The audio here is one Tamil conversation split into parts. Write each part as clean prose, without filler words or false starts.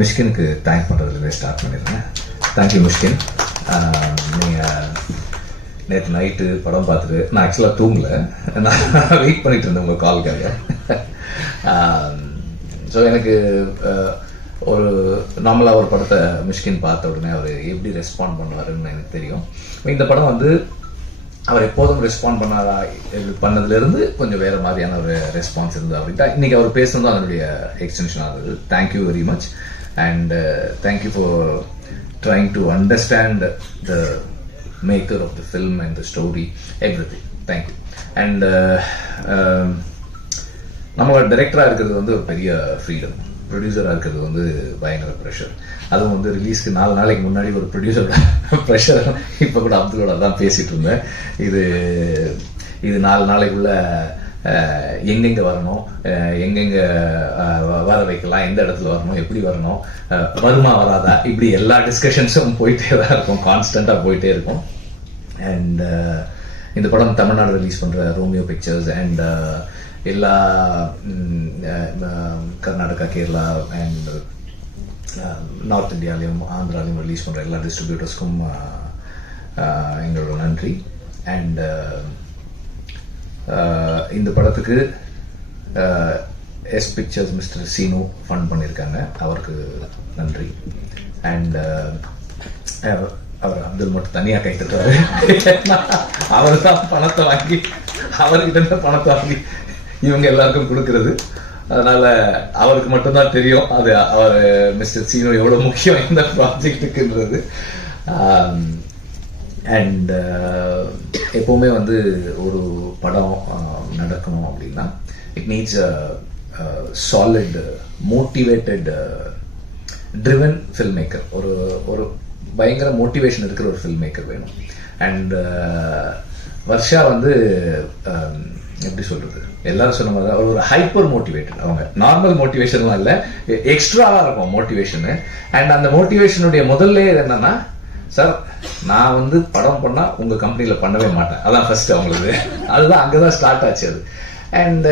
மிஷ்கினுக்கு தேங்க் பண்ணுறதுலேருந்தே ஸ்டார்ட் பண்ணிடுறேன். தேங்க்யூ மிஷ்கின். நீங்கள் நேற்று நைட்டு படம் பார்த்துட்டு, நான் ஆக்சுவலாக தூங்கலை, நான் வெயிட் பண்ணிட்டு இருந்தேன் உங்கள் கால்காக. ஸோ எனக்கு ஒரு நார்மலாக ஒரு படத்தை மிஷ்கின் பார்த்த உடனே அவர் எப்படி ரெஸ்பாண்ட் பண்ணுவாருன்னு எனக்கு தெரியும். இந்த படம் வந்து அவர் எப்போதும் ரெஸ்பாண்ட் பண்ணதுலேருந்து கொஞ்சம் வேறு மாதிரியான ஒரு ரெஸ்பான்ஸ் இருந்தது அப்படின்ட்டு இன்றைக்கி அவர் பேசுனதும் அதனுடைய எக்ஸ்டென்ஷன் ஆகுது. Thank you very much and thank you for trying to understand the maker of the film and the story everything. Thank you. And நம்மளோட டைரக்டராக இருக்கிறது வந்து ஒரு பெரிய ஃப்ரீடம், ப்ரொடியூசராக இருக்கிறது வந்து பயங்கர ப்ரெஷர். அதுவும் வந்து ரிலீஸ்க்கு 4 நாளைக்கு முன்னாடி ஒரு ப்ரொடியூசரோட ப்ரெஷர், இப்போ கூட அப்துல்லோட தான் பேசிகிட்டு இருந்தேன். இது 4 நாளைக்குள்ள எங்கெங்கே வரணும், எங்கெங்கே வர வைக்கலாம், எந்த இடத்துல வரணும், எப்படி வரணும், வருமா வராதா, இப்படி எல்லா டிஸ்கஷன்ஸும் போயிட்டே தான் இருக்கும், கான்ஸ்டண்ட்டாக போயிட்டே இருக்கும். அண்ட் இந்த படம் தமிழ்நாடு ரிலீஸ் பண்ணுற ரோமியோ பிக்சர்ஸ் அண்ட் எல்லா கர்நாடகா, கேரளா அண்ட் நார்த் இந்தியாலையும் ஆந்திராலையும் ரிலீஸ் பண்ணுற எல்லா டிஸ்ட்ரிபியூட்டர்ஸ்க்கும் எங்களோட நன்றி. அண்ட் இந்த படத்துக்கு S pictures mister Seenu fund பண்ணியிருக்காங்க, அவருக்கு நன்றி. அண்ட் அவர் அப்துல் மட்டும் தனியாக கை தட்டுவார். அவர் தான் பணத்தை வாங்கி, அவர்கிட்ட பணத்தை வாங்கி இவங்க எல்லாருக்கும் கொடுக்கறது. அதனால அவருக்கு மட்டும்தான் தெரியும் அது அவர் மிஸ்டர் சீனோ எவ்வளோ முக்கியம் இந்த ப்ராஜெக்டுக்குன்றது. அண்ட் எப்போவுமே வந்து ஒரு படம் நடக்கணும் அப்படின்னா it needs a solid motivated driven film maker, ஒரு பயங்கர மோட்டிவேஷன் இருக்கிற ஒரு ஃபில்ம் மேக்கர் வேணும். அண்ட் வர்ஷா வந்து எப்படி சொல்றது, எல்லாரும் சொன்ன மாதிரி ஒரு ஹைப்பர் மோட்டிவேட்டட். அவங்க நார்மல் மோட்டிவேஷன்லாம் இல்லை, எக்ஸ்ட்ராவாக இருக்கும் மோட்டிவேஷனு. அண்ட் அந்த மோட்டிவேஷனுடைய முதல்ல என்னன்னா, சார் நான் வந்து படம் பண்ணா உங்க கம்பெனியில பண்ணவே மாட்டேன், அதான் ஃபர்ஸ்ட் அவங்களுக்கு. அதுதான் அங்கதான் ஸ்டார்ட் ஆச்சு அது. And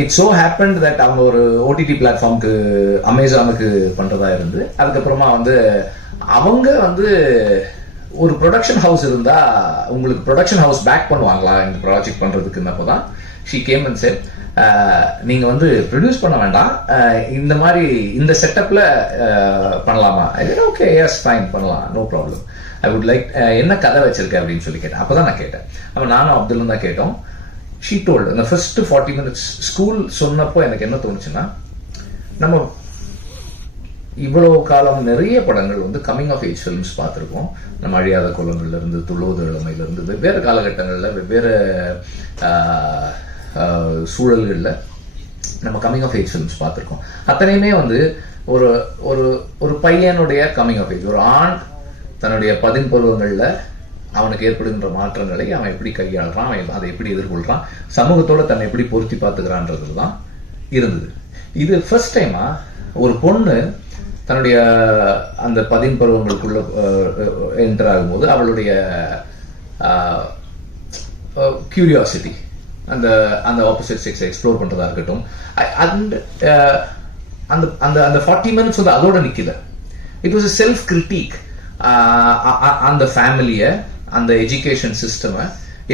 it so happened that அவங்க ஒரு ஓடிடி பிளாட்ஃபார்முக்கு அமேசானுக்கு பண்றதா இருந்து, அதுக்கப்புறமா வந்து அவங்க வந்து ஒரு ப்ரொடக்ஷன் ஹவுஸ் இருந்தா உங்களுக்கு ப்ரொடக்ஷன் ஹவுஸ் பேக் பண்ணுவாங்களா இந்த ப்ராஜெக்ட் பண்றதுக்குன்னப்போ தான் ஷீ கேம் அண்ட் செட், நீங்க வந்து ப்ரொடியூஸ் பண்ண வேண்டாம், இந்த மாதிரி இந்த செட்டப்ல பண்ணலாமா? ஓகே, எஸ் ஃபைன், பண்ணலாம், no problem. I would like, என்ன கதை வச்சிருக்க அப்படின்னு சொல்லி கேட்டேன். அப்பதான் நான் கேட்டேன், அப்ப நானும் அப்துல்லும் தான் கேட்டோம். ஷீ டோல்ட், இந்த ஃபர்ஸ்ட் 40 minutes ஸ்கூல் சொன்னப்போ எனக்கு என்ன தோணுச்சுன்னா, நம்ம இவ்வளவு காலம் நிறைய படங்கள் வந்து கமிங் ஆஃப் ஏஜ் ஃபிலிம்ஸ் பார்த்துருக்கோம். நம்ம அழியாத குலங்கள்ல இருந்து, துளோத இளமையிலிருந்து, வெவ்வேறு காலகட்டங்களில் வெவ்வேறு சூழல்களில் நம்ம கமிங் ஆஃப் ஏஜ் ஃபிலிம்ஸ் பார்த்துருக்கோம். அத்தனையுமே வந்து ஒரு ஒரு ஒரு பையனுடைய கமிங் ஆஃப் ஏஜ், ஒரு ஆண் தன்னுடைய 10 பருவங்களில் அவனுக்கு ஏற்படுகின்ற மாற்றங்களை அவன் எப்படி கையாளுறான், அவன் அதை எப்படி எதிர்கொள்றான், சமூகத்தோட தன்னை எப்படி பொருத்தி பார்த்துக்கிறான்றது தான் இருந்தது. இது ஃபர்ஸ்ட் டைமா ஒரு பொண்ணு தன்னுடைய அந்த 10 பருவங்களுக்குள்ள என்டர் ஆகும்போது அவளுடைய கியூரியாசிட்டி, அந்த அந்த ஆப்போசிட் செக்ஸை எக்ஸ்ப்ளோர் பண்றதா இருக்கட்டும், அந்த அந்த 40 minutes வந்து அதோட நிக்கல. It was a self critic. அந்த ஃபேமிலியை, அந்த எஜுகேஷன் சிஸ்டமை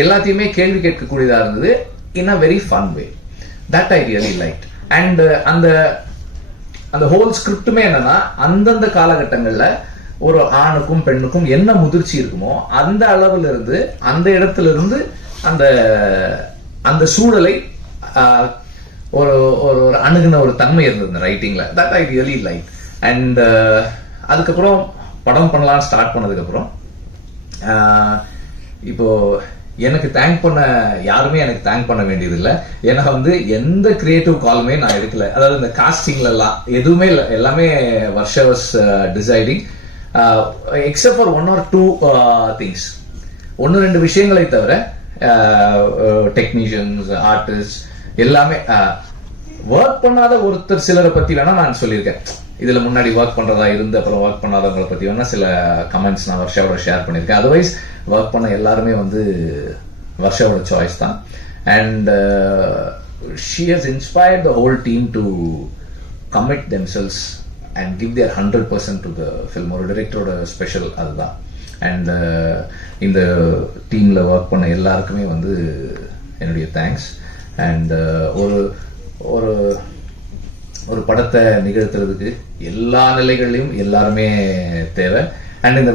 எல்லாத்தையுமே கேள்வி கேட்கக்கூடியதா இருந்தது in a very fun way. That I really like. And அந்த ஹோல் ஸ்கிரிப்டுமே என்னன்னா, அந்தந்த காலகட்டங்கள்ல ஒரு ஆணுக்கும் பெண்ணுக்கும் என்ன முதிர்ச்சி இருக்குமோ அந்த அளவுல இருந்து, அந்த இடத்துல இருந்து அந்த அந்த சூழலை ஒரு ஒரு அணுகுன ஒரு தன்மை இருந்தது இந்த ரைட்டிங்ல. That I really like. And அதுக்கப்புறம் படம் பண்ணலாம் ஸ்டார்ட் பண்ணதுக்கு அப்புறம் இப்போ எனக்கு தேங்க் பண்ண யாருமே எனக்கு தேங்க் பண்ண வேண்டியது இல்லை. ஏன்னா வந்து எந்த கிரியேட்டிவ் காலுமே நான் எடுக்கல. அதாவது இந்த காஸ்டிங்ல எல்லாம் எதுவுமே இல்லை, எல்லாமே Varsha was deciding except for 1 or 2 things. 1-2 விஷயங்களை தவிர டெக்னீஷியன்ஸ், ஆர்டிஸ்ட் எல்லாமே ஒர்க் பண்ணாத ஒருத்தர் சிலரை பத்தி வேணா நான் சொல்லியிருக்கேன். இதுல முன்னாடி ஒர்க் பண்றதா இருந்து அப்புறம் ஒர்க் பண்ணாதவங்களை பத்தி வேணா சில கமெண்ட்ஸ் நான் வர்ஷாவோட ஷேர் பண்ணியிருக்கேன். அதர்வைஸ் ஒர்க் பண்ண எல்லாருமே வந்து வர்ஷாவோட சாய்ஸ் தான். And she has inspired the whole team to commit themselves and give their 100% to the film. ஒரு டைரக்டரோட ஸ்பெஷல் அதுதான். அண்ட் இந்த டீமில் ஒர்க் பண்ண எல்லாருக்குமே வந்து என்னுடைய தேங்க்ஸ். அண்ட் ஒரு ஒரு ஒரு படத்தை நிகழ்த்துறதுக்கு எல்லா நிலைகள்லையும் எல்லாருமே தேவை. அண்ட் இந்த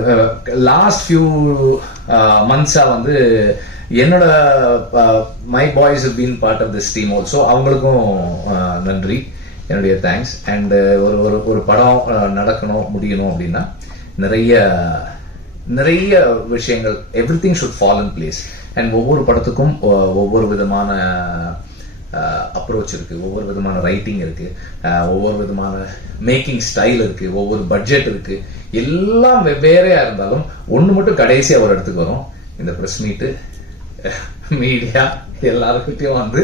லாஸ்ட் ஃபியூ மந்த்ஸாக வந்து என்னோட my boys been part of this team also. அவங்களுக்கும் நன்றி, என்னுடைய தேங்க்ஸ். அண்ட் ஒரு ஒரு ஒரு படம் நடக்கணும் முடியணும் அப்படின்னா நிறைய விஷயங்கள், every thing should fall in place. And ஒவ்வொரு படத்துக்கும் ஒவ்வொரு விதமான அப்ரோச் இருக்கு, ஒவ்வொரு விதமான ரைட்டிங் இருக்கு, ஒவ்வொரு விதமான மேக்கிங் ஸ்டைல் இருக்கு, ஒவ்வொரு பட்ஜெட் இருக்கு. எல்லாம் வெவ்வேறையா இருந்தாலும் ஒன்று மட்டும் கடைசியா ஒரு இடத்துக்கு வரும். இந்த ப்ரெஸ் மீட்டு, மீடியா எல்லாருக்கிட்டையும் வந்து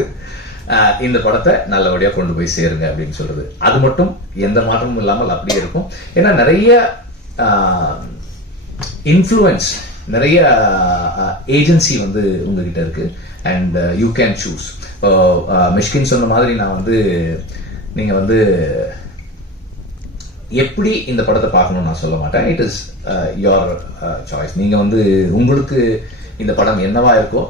இந்த படத்தை நல்லபடியா கொண்டு போய் சேருங்க அப்படின்னு சொல்றது, அது மட்டும் எந்த மாற்றமும் இல்லாமல் அப்படியே இருக்கும். ஏன்னா நிறைய இன்ஃப்ளூயன்ஸ், நிறைய ஏஜென்சி வந்து உங்ககிட்ட இருக்கு. And you can choose. Mysskin சொன்ன மாதிரி நான் வந்து நீங்க வந்து எப்படி இந்த படத்தை பார்க்கணும்னு நான் சொல்ல மாட்டேன். It is your choice. நீங்க வந்து உங்களுக்கு இந்த படம் என்னவா இருக்கோ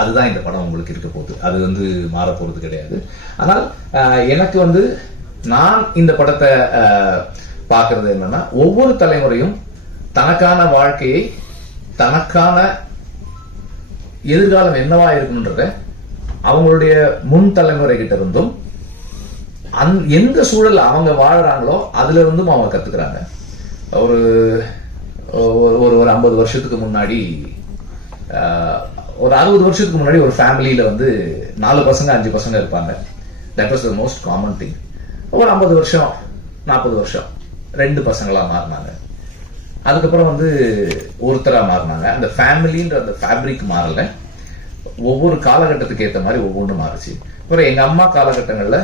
அதுதான் இந்த படம் உங்களுக்கு இருக்க போகுது. அது வந்து மாற போறது கிடையாது. ஆனால் எனக்கு வந்து நான் இந்த படத்தை பார்க்கறது என்னன்னா, ஒவ்வொரு தலைமுறையும் தனக்கான வாழ்க்கையை, தனக்கான எதிர்காலம் என்னவா இருக்குன்றத அவங்களுடைய முன் தலைமுறை கிட்ட இருந்தும் எந்த சூழல் அவங்க வாழறாங்களோ அதுல இருந்தும் அவங்க கத்துக்கிறாங்க. ஒரு ஒரு 50 வருஷத்துக்கு முன்னாடி, ஒரு 60 வருஷத்துக்கு முன்னாடி ஒரு ஃபேமிலியில வந்து 4 பசங்க 5 பசங்க இருப்பாங்க. That was the most common thing. ஒரு 50 வருஷம் 40 வருஷம் 2 பசங்களா மாறினாங்க. அதுக்கப்புறம் வந்து ஒருத்தரா மாறினாங்க. அந்த ஃபேமிலின்ற அந்த ஃபேப்ரிக் மாறல, ஒவ்வொரு காலகட்டத்துக்கு ஏற்ற மாதிரி ஒவ்வொன்றும் மாறுச்சு. அப்புறம் எங்க அம்மா காலகட்டங்கள்ல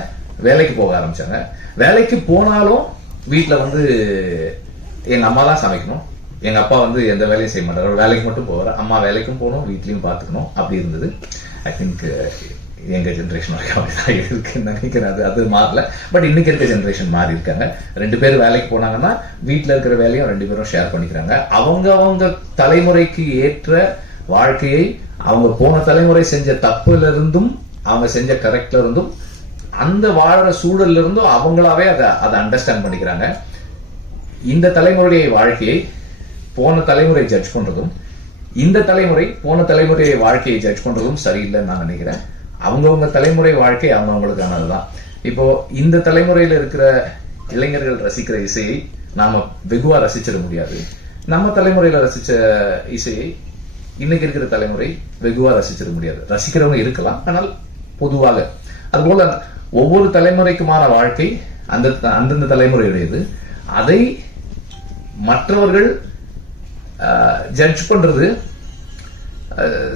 வேலைக்கு போக ஆரம்பிச்சாங்க. வேலைக்கு போனாலும் வீட்டில் வந்து எங்க அம்மா தான் சமைக்கணும். எங்க அப்பா வந்து எந்த வேலையும் செய்ய மாட்டார், வேலைக்கு மட்டும் போவார். அம்மா வேலைக்கும் போகணும், வீட்லயும் பார்த்துக்கணும், அப்படி இருந்தது. ஐ திங்க் எங்க ஜென்ரேஷன் வரைக்கும் அப்படிதான் இருக்குன்னு நினைக்கிறேன். அது மாறல. பட் இன்னைக்கு இருக்க ஜென்ரேஷன் மாறி இருக்காங்க. 2 பேரும் வேலைக்கு போனாங்கன்னா வீட்டில் இருக்கிற வேலையும் 2 பேரும் ஷேர் பண்ணிக்கிறாங்க. அவங்க தலைமுறைக்கு ஏற்ற வாழ்க்கையை, அவங்க போன தலைமுறை செஞ்ச தப்புல இருந்தும் அவங்க செஞ்ச கரெக்ட்ல இருந்தும் அந்த வாழற சூழல்ல இருந்தும் அவங்களாவே அதை அண்டர்ஸ்டாண்ட் பண்ணிக்கிறாங்க. இந்த தலைமுறைய வாழ்க்கையை போன தலைமுறை ஜட்ஜ் பண்றதும், இந்த தலைமுறை போன தலைமுறை வாழ்க்கையை ஜட்ஜ் பண்றதும் சரியில்லைன்னு நான் நினைக்கிறேன். அவங்கவுங்க தலைமுறை வாழ்க்கை அவங்கவுங்களுக்கானதுதான். இப்போ இந்த தலைமுறையில இருக்கிற இளைஞர்கள் ரசிக்கிற இசையை நாம வெகுவா ரசிச்சிட முடியாது. நம்ம தலைமுறையில ரசிச்ச இசையை இன்னைக்கு இருக்கிற தலைமுறை வெகுவா ரசிச்சிட முடியாது. ரசிக்கிறவங்க இருக்கலாம், ஆனால் பொதுவாக. அதுபோல ஒவ்வொரு தலைமுறைக்குமான வாழ்க்கை அந்தந்த தலைமுறையுடையது. அதை மற்றவர்கள் ஜட்ஜ் பண்றது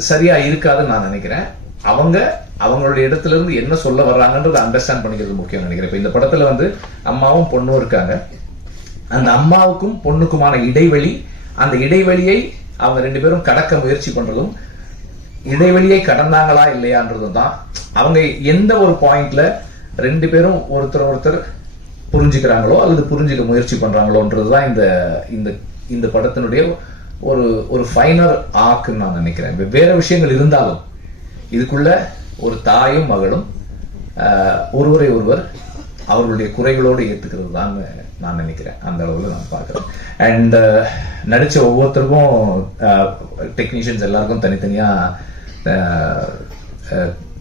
சரியா இருக்காதுன்னு நான் நினைக்கிறேன். அவங்களுடைய இடத்துல இருந்து என்ன சொல்ல வர்றாங்கன்றது அண்டர்ஸ்டாண்ட் பண்ணிக்கிறது முக்கியம் நினைக்கிறேன். இப்ப இந்த படத்துல வந்து அம்மாவும் பொண்ணும் இருக்காங்க. அந்த அம்மாவுக்கும் பொண்ணுக்குமான இடைவெளி, அந்த இடைவெளியை அவங்க 2 பேரும் கடக்க முயற்சி பண்றதும், இடைவெளியை கடந்தாங்களா இல்லையான்றதும் தான். அவங்க எந்த ஒரு பாயிண்ட்ல 2 பேரும் ஒருத்தர் புரிஞ்சுக்கிறாங்களோ அல்லது புரிஞ்சுக்க முயற்சி பண்றாங்களோன்றதுதான் இந்த படத்தினுடைய ஒரு ஃபைனர் ஆக்குன்னு நான் நினைக்கிறேன். வெவ்வேறு விஷயங்கள் இருந்தாலும் இதுக்குள்ள ஒரு தாயும் மகளும் ஒருவரை ஒருவர் அவர்களுடைய குறைகளோடு ஏத்துக்கிறது தான் நான் நினைக்கிறேன். அந்த அளவுல நான் பார்க்கிறேன். அண்ட் நடிச்ச ஒவ்வொருத்தருக்கும், டெக்னீஷியன்ஸ் எல்லாருக்கும் தனித்தனியா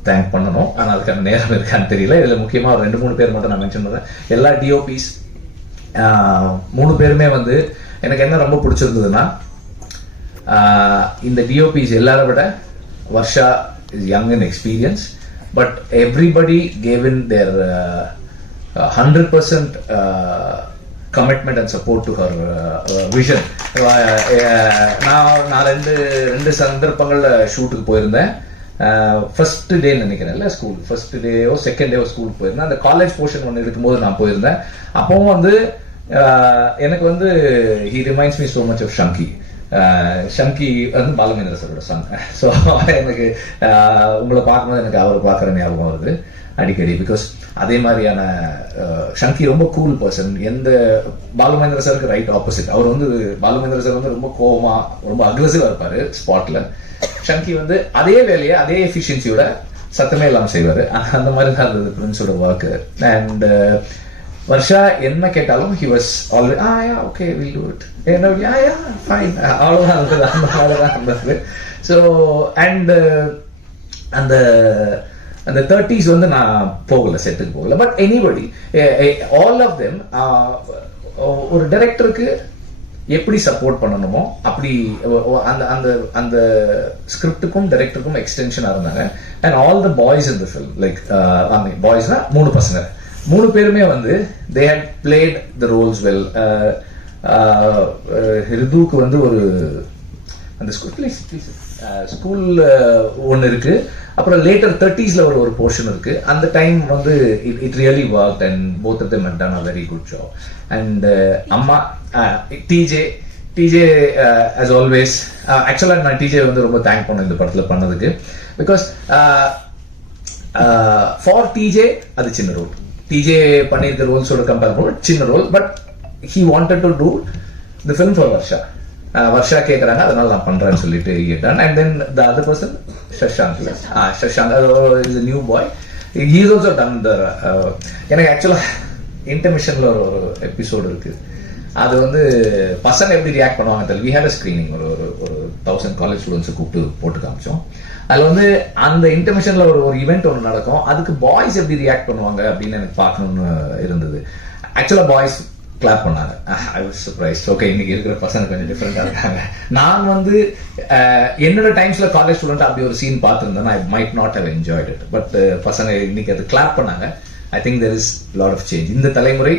தேங்க் பண்ணணும். ஆனால் அதுக்கான நேரம் இருக்கான்னு தெரியல. இதுல முக்கியமா ஒரு 2-3 பேர் மட்டும் நான் மென்ஷன் பண்றேன். எல்லா டிஓபிஸ் 3 பேருமே வந்து எனக்கு என்ன ரொம்ப பிடிச்சிருந்ததுன்னா, இந்த டிஓபிஸ் எல்லாரை விட Varsha is young in experience, but everybody gave in their 100% commitment and support to her vision. நான் 2 சந்தர்ப்பங்கள்ல ஷூட்டுக்கு போயிருந்தேன். ஃபர்ஸ்ட் டே நினைக்கிறேன்ல, ஸ்கூல் ஃபர்ஸ்ட் டேயோ செகண்ட் டேயோ ஸ்கூலுக்கு போயிருந்தேன். அந்த காலேஜ் போர்ஷன் ஒன்று இருக்கும்போது நான் போயிருந்தேன். அப்பவும் வந்து எனக்கு வந்து he reminds me so much of ஷங்கி வந்து பாலமேந்திர சாரோட சாங். ஸோ எனக்கு உங்களை பார்க்கும்போது எனக்கு அவரை பார்க்குற ஞாபகம் வருது. அடிக்கடி. பிகாஸ் அதே மாதிரியான ஷங்கி ரொம்ப கூல் பர்சன். எந்த பாலுமகேந்திர சாருக்கு ரைட் ஆப்போசிட். அவர் வந்து பாலுமகேந்திர சார் வந்து ரொம்ப கோவமா ரொம்ப அக்ரெசிவா இருப்பாரு ஸ்பாட்ல. ஷங்கி வந்து அதே வேலையை அதே எஃபிஷியன்சியோட சத்தமே இல்லாமல் செய்வாரு. அந்த மாதிரி தான் இருந்தது பிரின்ஸோட ஒர்க். அண்ட் வர்ஷா என்ன கேட்டாலும் he was always okay we'll do it, fine, அவ்வளவுதான் இருந்தது. அந்த மாதிரிதான் இருந்தது. ஸோ அண்ட் அந்த அந்த 30s வந்து நான் போகல, செட்டுக்கு போகல. But anybody all of them ஒரு டைரக்டருக்கு எப்படி சப்போர்ட் பண்ணணுமோ அப்படி அந்த அந்த அந்த ஸ்கிரிப்டுக்கும் டைரக்டருக்கும் எக்ஸ்டென்ஷனா இருந்தாங்க. And all the boys in the film, like பாய்ஸ்னா 3 பசங்க, 3 பேருமே வந்து they had played the roles well. ரிதுவுக்கு வந்து ஒரு அந்த ஸ்கூல் ஒன்று இருக்கு. அப்புறம் லேட்டர் 30s ஒரு போர்ஷன் இருக்கு. அந்த டைம் வந்து it really work and both of them have done a very good job. அண்ட் அம்மா டிஜே as always, ஆக்சுவலாக நான் டிஜே வந்து ரொம்ப தேங்க் பண்ணேன் இந்த படத்தில் பண்ணதுக்கு. பிகாஸ் ஃபார் டிஜே அது சின்ன ரோல், டிஜே பண்ணியிருக்க ரோல்ஸோட கம்பேர் பண்ண சின்ன role. But he wanted to do the film for Varsha. Varsha கேட்குறாங்க, அதனால நான் பண்றேன்னு சொல்லிட்டு கேட்டான். And then the other person Shashank is a new boy. he is also done the எனக்கு ஆக்சுவலாக இன்டர்மிஷன்ல ஒரு எபிசோடு இருக்கு. அது வந்து பசங்க எப்படி ரியாக்ட் பண்ணுவாங்க தெரியல. வி ஹேட் அ ஸ்கிரீனிங், ஒரு 1000 காலேஜ் ஸ்டூடெண்ட்ஸை கூப்பிட்டு போட்டு காமிச்சோம். அதில் வந்து அந்த இன்டர்மிஷன்ல ஒரு ஈவெண்ட் ஒன்று நடக்கும். அதுக்கு பாய்ஸ் எப்படி ரியாக்ட் பண்ணுவாங்க அப்படின்னு எனக்கு பார்க்கணும்னு இருந்தது. ஆக்சுவலாக பாய்ஸ் கிளாப் பண்ணாங்க. I was surprised. ஓகே, இன்னைக்கு இருக்கிற பசங்க கொஞ்சம் டிஃப்ரெண்டா இருக்காங்க. நான் வந்து என்னோட டைம்ஸ்ல காலேஜ் ஸ்டூடெண்ட் அப்படி ஒரு சீன் பார்த்துருந்தேன், I might not have enjoyed it. But பசங்க இன்னைக்கு அது கிளாப் பண்ணாங்க. I think there is lot of change. இந்த தலைமுறை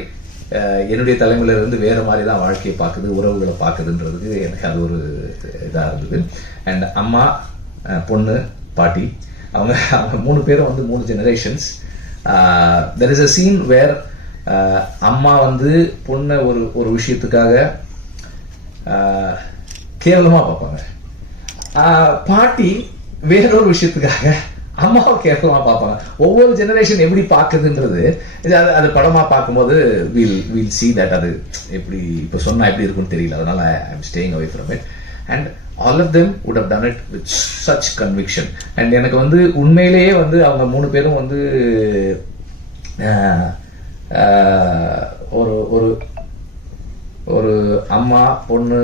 என்னுடைய தலைமுறையில இருந்து வேற மாதிரி தான் வாழ்க்கையை பார்க்குது, உறவுகளை பார்க்குதுன்றதுக்கு எனக்கு அது ஒரு இதாக இருந்தது. அண்ட் அம்மா, பொண்ணு, பாட்டி, அவங்க 3 பேரும் வந்து 3 generations. There is a scene where அம்மா வந்து பொண்ணை ஒரு விஷயத்துக்காக கேவலமா பார்ப்பாங்க. பாட்டி வேறொரு விஷயத்துக்காக அம்மாவை கேவலமா பார்ப்பாங்க. ஒவ்வொரு ஜெனரேஷன் எப்படி பார்க்குதுன்றது அது படமா பார்க்கும்போது வில் see that அது எப்படி இப்போ சொன்னா எப்படி இருக்கும்னு தெரியல. அதனால I am staying away from it. And all of them would have done it with such conviction. And எனக்கு வந்து உண்மையிலேயே வந்து அவங்க 3 பேரும் வந்து ஒரு ஒரு அம்மா, பொண்ணு,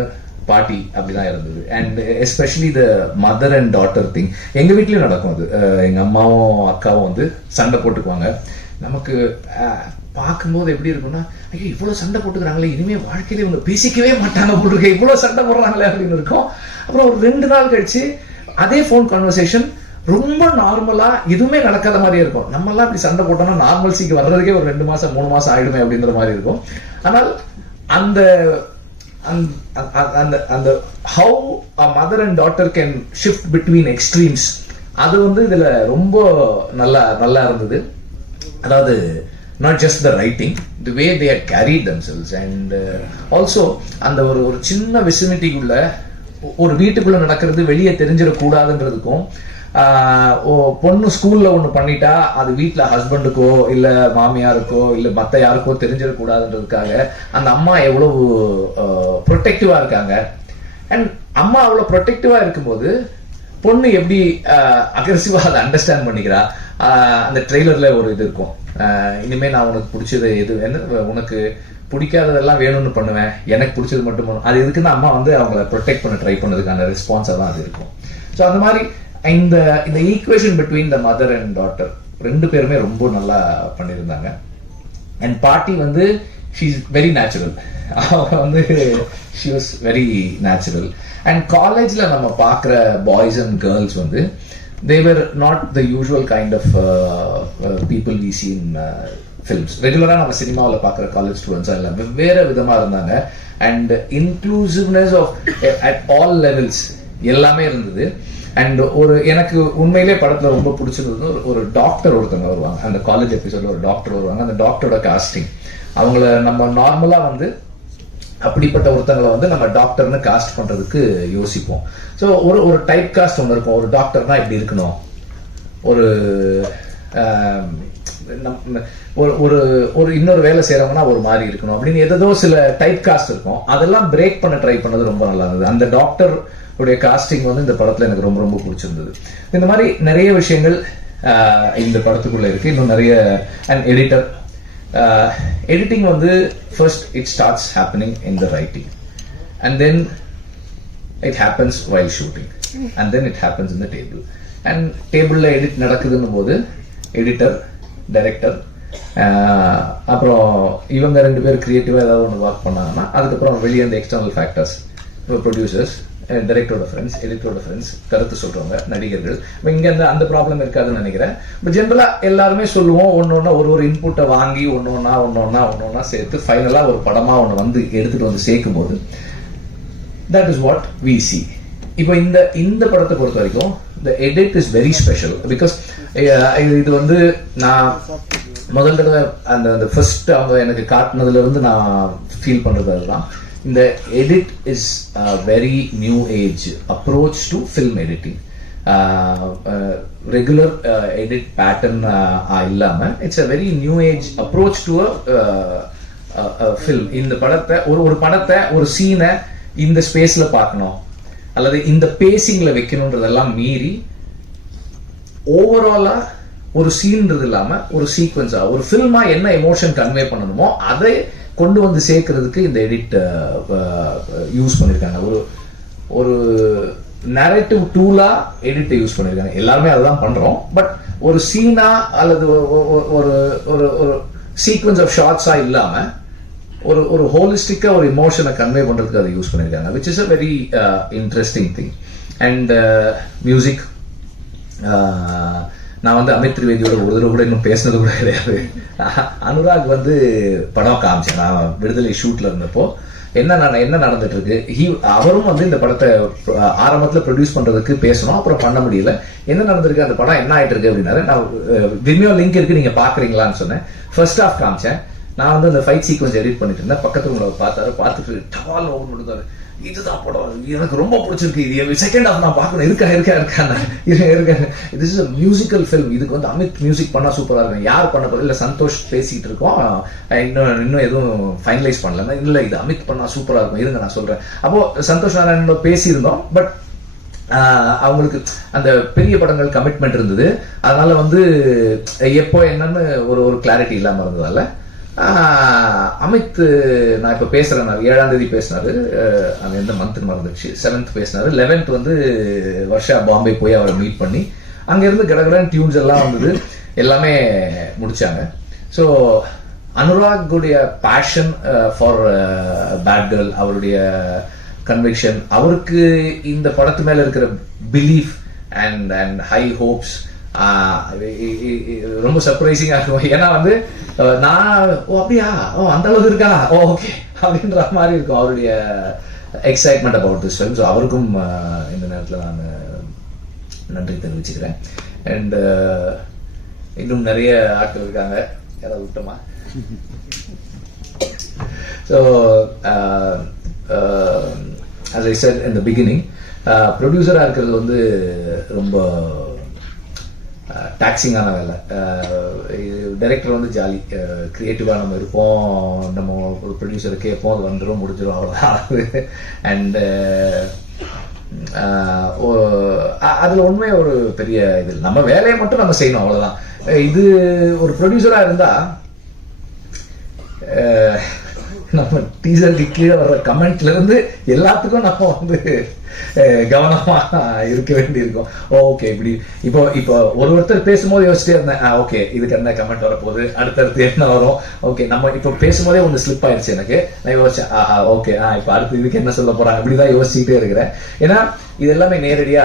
பாட்டி அப்படிதான் இருந்தது. And especially the mother and daughter thing எங்க வீட்லயும் நடக்கும். அது எங்க அம்மாவும் அக்காவும் வந்து சண்டை போட்டுக்குவாங்க. நமக்கு பார்க்கும்போது எப்படி இருக்கும்னா, ஐயோ இவ்வளவு சண்டை போட்டுக்கிறாங்களே, இனிமே வாழ்க்கையில இவங்க பேசிக்கவே மாட்டாங்க போட்டுருக்க, இவ்வளவு சண்டை போடுறாங்களே அப்படின்னு இருக்கும். அப்புறம் ஒரு 2 நாள் கழிச்சு அதே போன் கான்வர்சேஷன் ரொம்ப நார்மலா எதுவுமே நடக்காத மாதிரி இருக்கும். நம்ம எல்லாம் இப்படி சண்டை போட்டோம்னா நார்மல்சிக்கு வர்றதுக்கே ஒரு 2 மாசம் 3 மாசம் ஆயிடுமே அப்படின்ற மாதிரி இருக்கும். ஆனால் அந்த அந்த அந்த how a mother and daughter can shift between extremes, அது வந்து இதுல ரொம்ப நல்லா இருந்தது. அதாவது not just the writing, the way they had carried themselves, and also அந்த ஒரு சின்ன விசினிட்டிக்குள்ள ஒரு வீட்டுக்குள்ள நடக்கிறது வெளியே தெரிஞ்சிடக்கூடாதுன்றதுக்கும், பொண்ணு ஸ்கூல்ல ஒண்ணு பண்ணிட்டா அது வீட்டுல ஹஸ்பண்டுக்கோ இல்ல மாமியாருக்கோ இல்ல மத்த யாருக்கோ தெரிஞ்சிடக்கூடாதுன்றதுக்காக அந்த அம்மா எவ்வளவு ப்ரொடெக்டிவா இருக்காங்க. அண்ட் அம்மா அவ்வளவு ப்ரொடெக்டிவா இருக்கும்போது பொண்ணு எப்படி அக்ரெசிவா அதை அண்டர்ஸ்டாண்ட் பண்ணிக்கிறா. அந்த ட்ரெய்லர்ல ஒரு இது இருக்கும், இனிமே நான் உனக்கு பிடிச்சது எது உனக்கு பிடிக்காததெல்லாம் வேணும்னு பண்ணுவேன், எனக்கு பிடிச்சது மட்டும் பண்ணும். அது எதுக்குன்னா அம்மா வந்து அவங்கள ப்ரொடெக்ட் பண்ண ட்ரை பண்ணதுக்கான ரெஸ்பான்ஸ் எல்லாம் அது இருக்கும். ஸோ அந்த மாதிரி இந்த equation between the mother and daughter 2 பேருமே ரொம்ப நல்லா பண்ணியிருந்தாங்க. அண்ட் பாட்டி வந்து ஷீ இஸ் வெரி நேச்சுரல். அவங்க வந்து she was very natural. And காலேஜ்ல நம்ம பார்க்குற பாய்ஸ் அண்ட் கேர்ள்ஸ் வந்து they were not the usual kind of people we see in films. ரெகுலரா நம்ம சினிமாவில் பார்க்குற காலேஜ் ஸ்டூடெண்ட்ஸா இல்லை, வெவ்வேறு விதமா இருந்தாங்க. And inclusiveness of at all levels எல்லாமே இருந்தது. அண்ட் எனக்கு உண்மையிலே படத்துல ரொம்ப பிடிச்சிருந்தது, ஒரு டாக்டர் ஒருத்தவங்க வருவாங்க அந்த காலேஜ் எபிசோட்ல. ஒரு டாக்டர் வருவாங்க. அந்த டாக்டரோட காஸ்டிங், அவங்கள நம்ம நார்மலா வந்து அப்படிப்பட்ட ஒருத்தங்களை வந்து நம்ம டாக்டர்னு காஸ்ட் பண்றதுக்கு யோசிப்போம். ஸோ ஒரு டைப் காஸ்ட் ஒன்று இருக்கும். ஒரு டாக்டர்னா இப்படி இருக்கணும், ஒரு ஒரு ஒரு இன்னொரு வேலை செய்யறவங்கன்னா ஒரு மாதிரி இருக்கணும் அப்படின்னு ஏதோ சில டைப் காஸ்ட் இருக்கும். அதெல்லாம் பிரேக் பண்ண ட்ரை பண்ணது ரொம்ப நல்லா இருந்தது. அந்த டாக்டர் உடைய காஸ்டிங் வந்து இந்த படத்துல எனக்கு ரொம்ப ரொம்ப பிடிச்சிருந்தது. இந்த மாதிரி நிறைய விஷயங்கள் இந்த படத்துக்குள்ள இருக்கு. இன்னும் நிறைய அண்ட் எடிட்டிங் வந்து first it starts happening in the writing and then it happens while shooting and then it happens in the table. And டேபிள்ல எடிட் நடக்குதுன்னும் போது எடிட்டர், டைரக்டர், அப்புறம் இவங்க 2 பேர் கிரியேட்டிவா ஏதாவது ஒன்று ஒர்க் பண்ணாங்கன்னா அதுக்கப்புறம் வெளியே இந்த எக்ஸ்டர்னல் ஃபேக்டர்ஸ், ப்ரொடியூசர்ஸ், டைரக்டரோட ஃப்ரெண்ட்ஸ், எடிட்டரோட ஃப்ரெண்ட்ஸ், கருத்து சொல்றவங்க, நடிகர்கள். இங்க அந்த ப்ராப்ளம் இருக்காதுன்னு நினைக்கிறேன். பட் ஜென்ரலா எல்லாருமே சொல்லுவோம், ஒன்னொன்னா ஒரு இன்புட்டை வாங்கி ஒன்னொன்னா சேர்த்து ஃபைனலா ஒரு படமா ஒன்று வந்து எடுத்துட்டு வந்து சேர்க்கும் போது that is what we see. இப்போ இந்த படத்தை பொறுத்த வரைக்கும் the edit is very special because இது வந்து நான் முதல் தடவை அந்த ஃபர்ஸ்ட் அவங்க எனக்கு காட்டினதுல இருந்து நான் ஃபீல் பண்றது அதுதான். இந்த edit is very new age approach to film editing. Regular edit pattern இல்லாம it's a very new age approach to film. இந்த படத்தை ஒரு படத்தை ஒரு சீனை இந்த ஸ்பேஸ்ல பார்க்கணும் அல்லது இந்த பேசிங்ல வைக்கணும்ன்றதெல்லாம் மீறி ஓவராலா ஒரு சீன்றது இல்லாம ஒரு சீக்வன்ஸா ஒரு ஃபில்மா என்ன எமோஷன் கன்வே பண்ணணுமோ அதை கொண்டு வந்து சேர்க்கறதுக்கு இந்த எடிட் யூஸ் பண்ணிருக்காங்க. ஒரு நரேட்டிவ் டூலா எடிட்டை யூஸ் பண்ணிருக்காங்க. எல்லாருமே அதுதான் பண்றோம். பட் ஒரு சீனா அல்லது ஒரு சீக்வன்ஸ் ஆஃப் ஷார்ட்ஸா இல்லாம ஒரு ஹோலிஸ்டிக்கா ஒரு இமோஷனை கன்வே பண்றதுக்கு அதை யூஸ் பண்ணிருக்காங்க, which is a very interesting thing. And music, நான் வந்து அமித் திரிவேதியோட ஒரு தடவை கூட இன்னும் பேசினது கூட கிடையாது. அனுராக் வந்து படம் காமிச்சேன் நான் விடுதலை ஷூட்ல இருந்தப்போ. என்ன நடந்துட்டு இருக்கு, அவரும் வந்து இந்த படத்தை ஆரம்பத்துல ப்ரொடியூஸ் பண்றதுக்கு பேசணும், அப்புறம் பண்ண முடியல. என்ன நடந்திருக்கு, அந்த படம் என்ன ஆயிட்டு இருக்கு அப்படின்னாரு. நான் விமியோ லிங்க் இருக்கு நீங்க பாக்குறீங்களான்னு சொன்னேன். ஃபர்ஸ்ட் ஹாஃப் காமிச்சேன். நான் வந்து அந்த ஃபைட் சீக்வன்ஸ் எடிட் பண்ணிட்டு இருந்தேன். பக்கத்துல பார்த்துட்டு டவால் ஓவர் கொடுத்தாரு. இதுதான் படம், எனக்கு ரொம்ப பிடிச்சிருக்கு, இது செகண்ட் ஹாஃப் நான் பார்க்கணும், இருக்கேன். This is a musical film. இதுக்கு வந்து அமித் மியூசிக் பண்ணா சூப்பரா இருக்கும். யார் பண்ண போறது இல்ல, சந்தோஷ் பேசிட்டு இருக்கோம், இன்னும் எதுவும் ஃபைனலைஸ் பண்ணல. இல்ல இது அமித் பண்ணா சூப்பரா இருக்கும், இருங்க நான் சொல்றேன். அப்போ சந்தோஷ் நாராயணோட பேசியிருந்தோம். பட் அவங்களுக்கு அந்த பெரிய படங்கள் கமிட்மெண்ட் இருந்தது. அதனால வந்து எப்போ என்னன்னு ஒரு கிளாரிட்டி இல்லாம இருந்ததால அமித் நான் இப்ப பேசுறேன், 7ஆம் தேதி பேசினாரு, அது எந்த மந்த் மறந்துச்சு, 7th பேசினாரு. 11th வந்து வர்ஷா பாம்பே போய் அவரை மீட் பண்ணி அங்க இருந்து கடகடன் டியூன்ஸ் எல்லாம் வந்தது, எல்லாமே முடிச்சாங்க. ஸோ அனுராகுடைய பேஷன் ஃபார் பேட் கேர்ள், அவருடைய கன்விக்ஷன், அவருக்கு இந்த படத்து மேல இருக்கிற பிலீஃப் அண்ட் ஹை ஹோப்ஸ் ரொம்ப சர்ப்ரைசிங்கா இருக்கும். ஏன்னா வந்து நான் அப்படியா அந்த அளவுக்கு இருக்கா ஓகே அப்படின்ற மாதிரி இருக்கும் அவருடைய excitement about this film. So அவருக்கும் இந்த நேரத்தில் நான் நன்றி தெரிவிச்சுக்கிறேன். அண்ட் இன்னும் நிறைய ஆட்கள் இருக்காங்க, யாராவது விட்டோமா? So as I said in the beginning, ப்ரொடியூசரா இருக்கிறது வந்து ரொம்ப டாக்ஸிங்கான வேலை. டைரக்டர் வந்து ஜாலி, கிரியேட்டிவாக நம்ம இருப்போம், நம்ம ஒரு ப்ரொடியூசரை கேட்போம், அது வந்துடும் முடிஞ்சிடும் அவ்வளோதான். அண்ட் அதில் உண்மையே ஒரு பெரிய இது, நம்ம வேலையை மட்டும் நம்ம செய்யணும் அவ்வளோதான். இது ஒரு ப்ரொடியூசராக இருந்தால் நம்ம டீசருக்கு கீழே வர்ற கமெண்ட்ல இருந்து எல்லாத்துக்கும் நம்ம வந்து கவனமா இருக்க வேண்டி இருக்கும். ஓகே இப்படி இப்போ ஒருத்தர் பேசும்போது யோசிச்சிட்டே இருந்தேன், ஓகே இதுக்கு என்ன கமெண்ட் வரப்போகுது, அடுத்தடுத்து என்ன வரும், ஓகே நம்ம இப்போ பேசும்போதே ஒன்று ஸ்லிப் ஆயிடுச்சு எனக்கு. நான் யோசிச்சேன், ஓகே இப்போ அடுத்து இதுக்கு என்ன சொல்ல போறாங்க, இப்படிதான் யோசிச்சுக்கிட்டே இருக்கிறேன். ஏன்னா இது எல்லாமே நேரடியா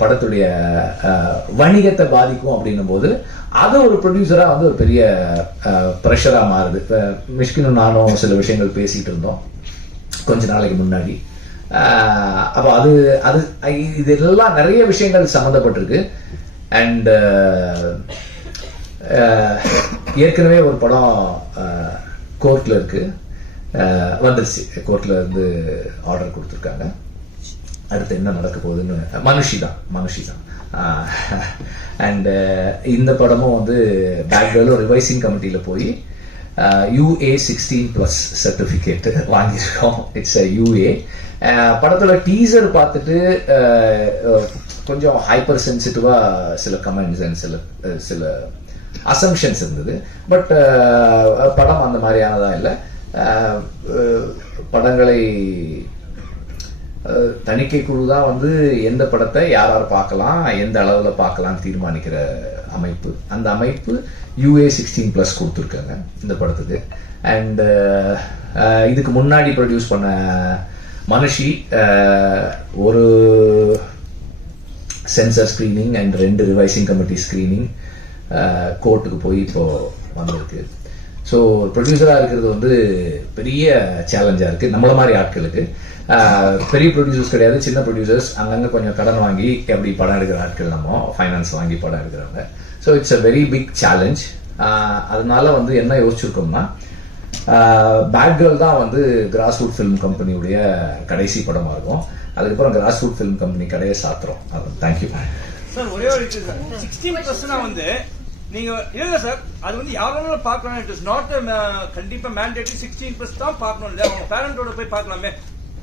படத்துடைய வணிகத்தை பாதிக்கும் அப்படின்னும் போது அது ஒரு ப்ரொடியூசரா வந்து ஒரு பெரிய ப்ரெஷரா மாறுது. மிஷ்கினும் நானும் சில விஷயங்கள் பேசிட்டு இருந்தோம் கொஞ்ச நாளைக்கு முன்னாடி. அப்போ அது இதெல்லாம் நிறைய விஷயங்கள் சம்மந்தப்பட்டிருக்கு. அண்ட் ஏற்கனவே ஒரு படம் கோர்ட்ல இருக்கு, வந்துருச்சு, கோர்ட்ல இருந்து ஆர்டர் கொடுத்துருக்காங்க. அடுத்து என்ன நடக்க போகுதுன்னு. மனுஷி தான். அண்ட் இந்த படமும் வந்து பேக்ரவுண்டில் ரிவைசிங் கமிட்டியில் போய் UA 16+ சர்டிஃபிகேட் வாங்கியிருக்கோம். It's UA. படத்தோட டீசர் பார்த்துட்டு கொஞ்சம் ஹைப்பர் சென்சிட்டிவாக சில கமெண்ட்ஸ் அண்ட் சில அசம்ஷன்ஸ் இருந்தது. பட் படம் அந்த மாதிரியானதா இல்லை. படங்களை தணிக்கை குழு தான் வந்து எந்த படத்தை யார் பார்க்கலாம், எந்த அளவில் பார்க்கலாம்னு தீர்மானிக்கிற அமைப்பு. அந்த அமைப்பு UA 16+ கொடுத்துருக்காங்க இந்த படத்துக்கு. அண்ட் இதுக்கு முன்னாடி ப்ரொடியூஸ் பண்ண மனுஷி ஒரு sensor screening and 2 revising committee screening கோர்ட்டுக்கு போய் இப்போ வந்திருக்கு. ஸோ ப்ரொடியூசராக இருக்கிறது வந்து பெரிய சேலஞ்சாக இருக்குது நம்மள மாதிரி ஆட்களுக்கு. பெரிய ப்ரொடியூசர்ஸ் கிடையாது, சின்ன ப்ரொடியூசர்ஸ், அங்கங்கே கொஞ்சம் கடன் வாங்கி எப்படி படம் எடுக்கிற ஆட்கள், நம்ம ஃபைனான்ஸ் வாங்கி படம் எடுக்கிறவங்க. So it's a very big challenge. அதனால வந்து என்ன யோசிச்சிருக்கோம்னா, பேட் கேர்ள் தான் வந்து கிராஸ்ரூட் ஃபிலிம் கம்பெனியுடைய கடைசி படமாக இருக்கும். அதுக்கப்புறம் கிராஸ்ரூட் ஃபிலிம் கம்பெனி கடையை சாத்துறோம். அது தேங்க்யூ சார். ஒரே ஒரு 16% வந்து நீங்க இல்ல சார், அது வந்து யாராலும் பார்க்கலாம். இட் இஸ் நாட் கண்டிப்பா மேண்டேட்டரி 16+ தான் பார்க்கணும். இல்ல அவங்க பேரண்டோட போய் பார்க்கலாமே,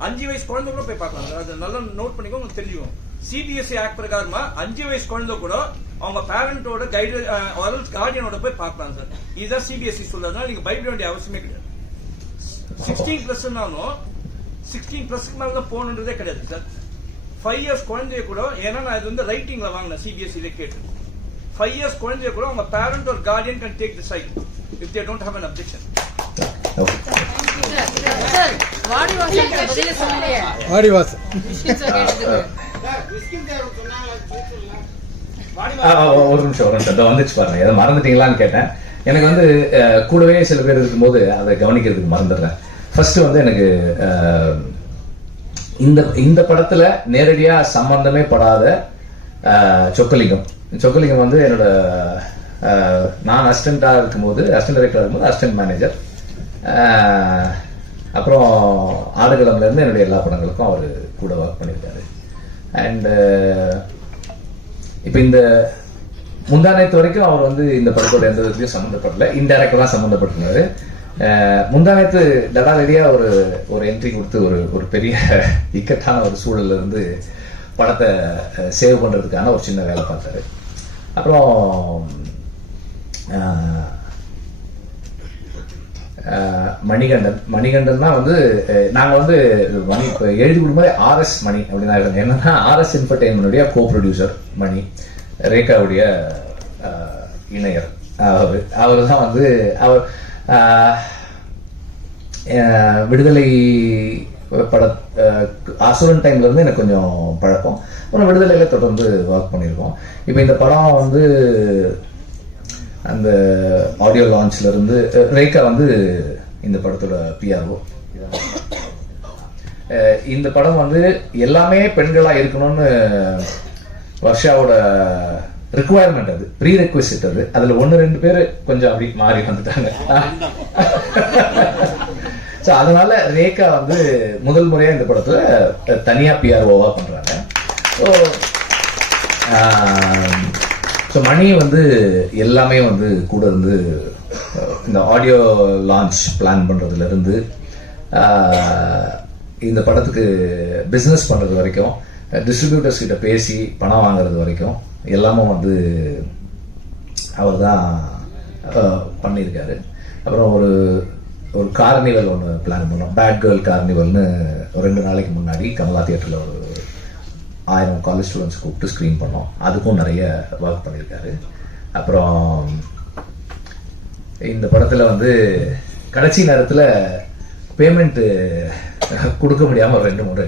5 வயசு குழந்தை கூட போய் பார்க்கலாம். அது நல்லா நோட் பண்ணிக்கோ, உங்களுக்கு தெரிஞ்சுக்கும். CBSE ஆக்ட் பிரகாரமா 5 வயசு குழந்தை கூட அவங்க பேரண்டோட கைடு கார்டியனோட போய் பார்க்கலாம் சார். இதுதான் CBSE சொல்றதுனால நீங்க பயப்பட வேண்டிய அவசியமே கிடையாது. 16+னாலும் 16+ மேல போகணுன்றதே கிடையாது சார். 5 இயர்ஸ் குழந்தைய கூட, ஏன்னா நான் இது வந்து ரைட்டிங்ல வாங்கினேன் CBSE கேட்டு, 5 இயர்ஸ் குழந்தைய கூட அவங்க பேரண்ட் ஒரு guardian can take the side if they don't have an objection. ஒரு நிமிஷம் வந்துச்சு பாருங்க, எதை மறந்துட்டீங்களான்னு கேட்டேன். எனக்கு வந்து கூடவே சில பேர் இருக்கும்போது அதை கவனிக்கிறதுக்கு மறந்துடுறேன். ஃபர்ஸ்ட் வந்து எனக்கு இந்த படத்துல நேரடியா சம்பந்தமே படாத சொக்கலிங்கம் வந்து என்னோட நான் அசிஸ்டன்ட் டைரக்டரா இருக்கும்போது அசிஸ்டன்ட் மேனேஜர். அப்புறம் ஆடுகளம்ல இருந்து என்னுடைய எல்லா படங்களுக்கும் அவர் கூட ஒர்க் பண்ணியிருக்காரு. அண்ட் இப்போ இந்த முந்தானத்து வரைக்கும் அவர் வந்து இந்த படத்தோட எந்த விதத்தையும் சம்மந்தப்படல, இன்டைரக்டா தான் சம்மந்தப்பட்டிருந்தாரு. முந்தானத்து டடாலடியா ஒரு என்ட்ரி கொடுத்து ஒரு பெரிய இக்கட்டான ஒரு சூழல்ல இருந்து படத்தை சேவ் பண்றதுக்கான ஒரு சின்ன வேலை பார்த்தாரு. அப்புறம் மணிகண்டன் தான் வந்து நாங்கள் வந்து மணி இப்போ எழுதி கொடுக்கும்போது RS மணி அப்படின்னு தான். என்னன்னா RS என்டர்டெயின்மென்ட்டுடைய கோ ப்ரொடியூசர் மணி, ரேகாவுடைய இணையர். அவர் தான் வந்து விடுதலை பட அசுரன் டைம்ல இருந்து எனக்கு கொஞ்சம் பழக்கம். அப்புறம் விடுதலையில தொடர்ந்து ஒர்க் பண்ணியிருக்கோம். இப்போ இந்த படம் வந்து அந்த ஆடியோ லான்ச்ல இருந்து ரேகா வந்து இந்த படத்தோட PRO. இந்த படம் வந்து எல்லாமே பெண்களா இருக்கணும்னு வர்ஷாவோட ரிக்குவயர்மெண்ட், அது ப்ரீ ரெக்வெஸ்ட். அதுல 1-2 பேர் கொஞ்சம் அப்படி மாறி வந்துட்டாங்க. ஸோ அதனால ரேகா வந்து முதல் முறையா இந்த படத்துல தனியா PRO-வா பண்றாங்க. ஸோ மணி வந்து எல்லாமே வந்து கூட இருந்து இந்த ஆடியோ லான்ச் பிளான் பண்றதுல இருந்து இந்த படத்துக்கு பிஸ்னஸ் பண்றது வரைக்கும், டிஸ்ட்ரிபியூட்டர்ஸ் கிட்ட பேசி பணம் வாங்குறது வரைக்கும் எல்லாமும் வந்து அவர் தான் பண்ணியிருக்காரு. அப்புறம் ஒரு கார்னிவல் ஒன்று பிளான் பண்ணோம், பேட் கேர்ள் கார்னிவல்னு. 2 நாளைக்கு முன்னாடி கமலா தியேட்டரில் ஒரு 1000 காலேஜ் ஸ்டூடெண்ட்ஸ் கூப்பிட்டு ஸ்க்ரீன் பண்ணோம். அதுக்கும் நிறைய ஒர்க் பண்ணியிருக்காரு. அப்புறம் இந்த படத்தில் வந்து கடைசி நேரத்தில் பேமெண்ட்டு கொடுக்க முடியாமல் 2 முறை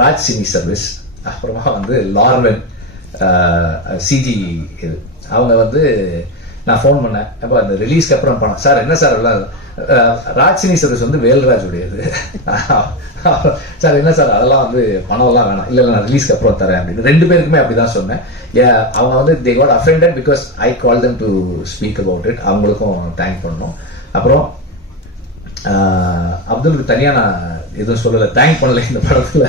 ராஜ் சினி சர்வீஸ், அப்புறமா வந்து லார்வன் CG இது, அவங்க வந்து நான் ஃபோன் பண்ணேன். அப்போ அந்த ரிலீஸ்க்கு அப்புறம் பணம் சார் என்ன சார் எல்லாம் ராஜ் சினி சர்வீஸ் வந்து வேல்ராஜ் உடையது சார் என்ன சார் அதெல்லாம் வந்து பணம்லாம் வேணாம், இல்லை நான் ரிலீஸ்க்கு அப்புறம் தரேன் அப்படின்னு 2 பேருக்குமே அப்படிதான் சொன்னேன். அவங்க வந்து they got offended because I called them to speak about it. அவங்களுக்கும் தேங்க் பண்ணோம். அப்புறம் அப்துலுக்கு தனியாக நான் எதுவும் சொல்லலை, தேங்க் பண்ணல இந்த படத்துல.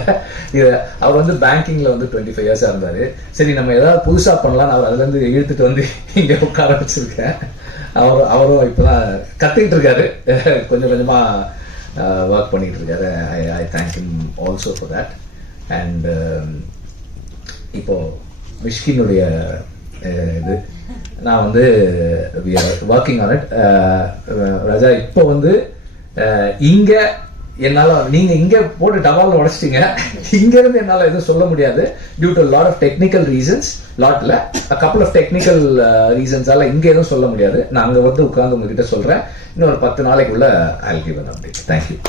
அவர் வந்து பேங்கிங்ல வந்து 25 இயர்ஸா இருந்தாரு. சரி நம்ம ஏதாவது புதுசா பண்ணலாம், அவர் அதுல இருந்து இழுத்துட்டு வந்து இங்க உட்கார வச்சிருக்கேன். அவரும் இப்பதான் கத்துக்கிட்டு இருக்காரு, கொஞ்சம் கொஞ்சமா ஒர்க் பண்ணிட்டு இருக்காரு. I thank him also for that. And இப்போ மிஷ்கினுடைய இது நான் வந்து we are working on it. ராஜா இப்போ வந்து இங்க என்னால நீங்க இங்க போட்டு டவால்ல உடைச்சிட்டீங்க, இங்க இருந்து என்னால எதுவும் சொல்ல முடியாது due to lot of technical reasons. லாட்ல கப்புள் ஆஃப் டெக்னிக்கல் ரீசன்ஸால இங்க எதுவும் சொல்ல முடியாது. நான் அங்க வந்து உட்கார்ந்து உங்ககிட்ட சொல்றேன். இன்னும் ஒரு 10 நாளைக்குள்ள I'll give an update. Thank you.